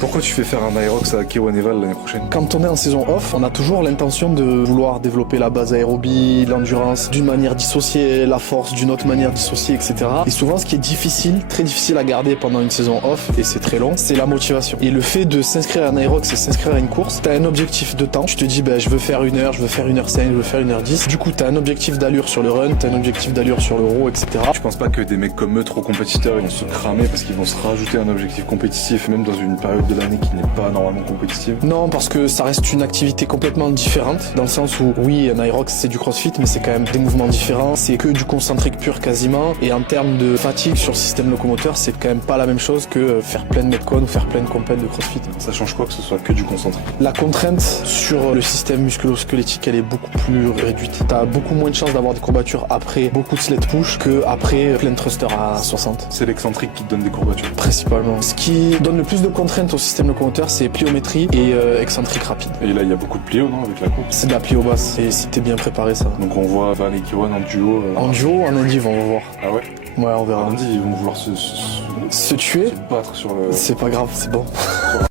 Pourquoi tu fais faire un Aerox à Kewaneval l'année prochaine? Quand on est en saison off, on a toujours l'intention de vouloir développer la base aérobie, l'endurance d'une manière dissociée, la force d'une autre manière dissociée, etc. Et souvent, ce qui est difficile, très difficile à garder pendant une saison off, et c'est très long, c'est la motivation. Et le fait de s'inscrire à un Aerox et s'inscrire à une course, t'as un objectif de temps. Tu te dis, je veux faire 1 heure, je veux faire 1h05, je veux faire 1h10. Du coup, t'as un objectif d'allure sur le run, t'as un objectif d'allure sur l'euro, etc. Tu penses pas que des mecs comme eux, trop compétiteurs, ils vont se cramer parce qu'ils vont se rajouter un objectif compétitif, même dans une période de l'année qui n'est pas normalement compétitive? Non, parce que ça reste une activité complètement différente, dans le sens où, oui, un Aerox c'est du crossfit, mais c'est quand même des mouvements différents, c'est que du concentrique pur quasiment, et en termes de fatigue sur le système locomoteur, c'est quand même pas la même chose que faire plein de metcon ou faire plein de compètes de crossfit. Ça change quoi que ce soit que du concentrique? La contrainte sur le système musculo-squelettique, elle est beaucoup plus réduite. T'as beaucoup moins de chances d'avoir des courbatures après beaucoup de sled push que après plein de thrusters à 60. C'est l'excentrique qui te donne des courbatures. Principalement. Ce qui donne le plus de contraintes au système locomoteur, c'est pliométrie et excentrique rapide. Et là, il y a beaucoup de plio, non, avec la course? C'est de la plio basse, et si t'es bien préparé, ça. Donc on voit Van et Kewan en duo. En duo, en indiv, on va voir. Ah ouais? Ouais, on verra. Lundi, ils vont vouloir se Se tuer, battre sur le... c'est pas grave, c'est bon.